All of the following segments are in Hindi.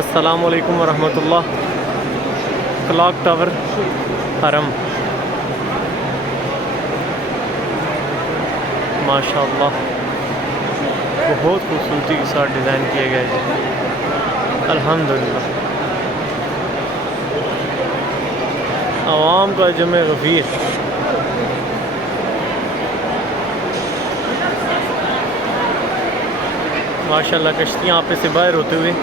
अस्सलामु अलैकुम वरहमतुल्लाह। क्लॉक टावर हरम, माशाअल्लाह बहुत खूबसूरती के साथ डिज़ाइन किए गए हैं। अल्हम्दुलिल्लाह आवाम का जमे गफ़ीर। माशाअल्लाह कश्तियाँ आप से बाहर होते हुए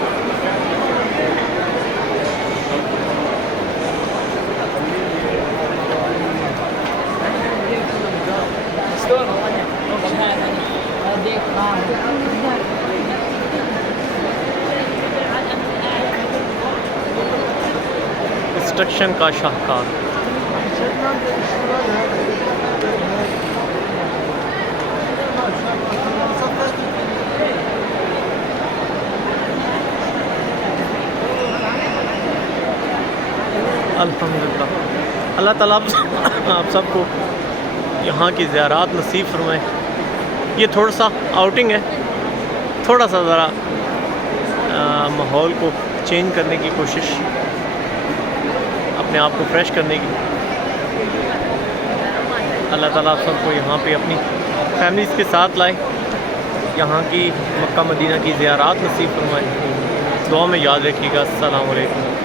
कंस्ट्रक्शन का शाहकार। अल्हम्दुलिल्लाह अल्लाह ताला आप सबको यहाँ की ज़ियारत नसीब फरमाए। ये थोड़ा सा आउटिंग है, थोड़ा सा ज़रा माहौल को चेंज करने की कोशिश, अपने आप को फ्रेश करने की। अल्लाह ताला आप सबको यहाँ पे अपनी फैमिलीज़ के साथ लाए, यहाँ की मक्का मदीना की ज़ियारत नसीब फरमाए। दुआ में याद रखिएगा। अस्सलामु अलैकुम।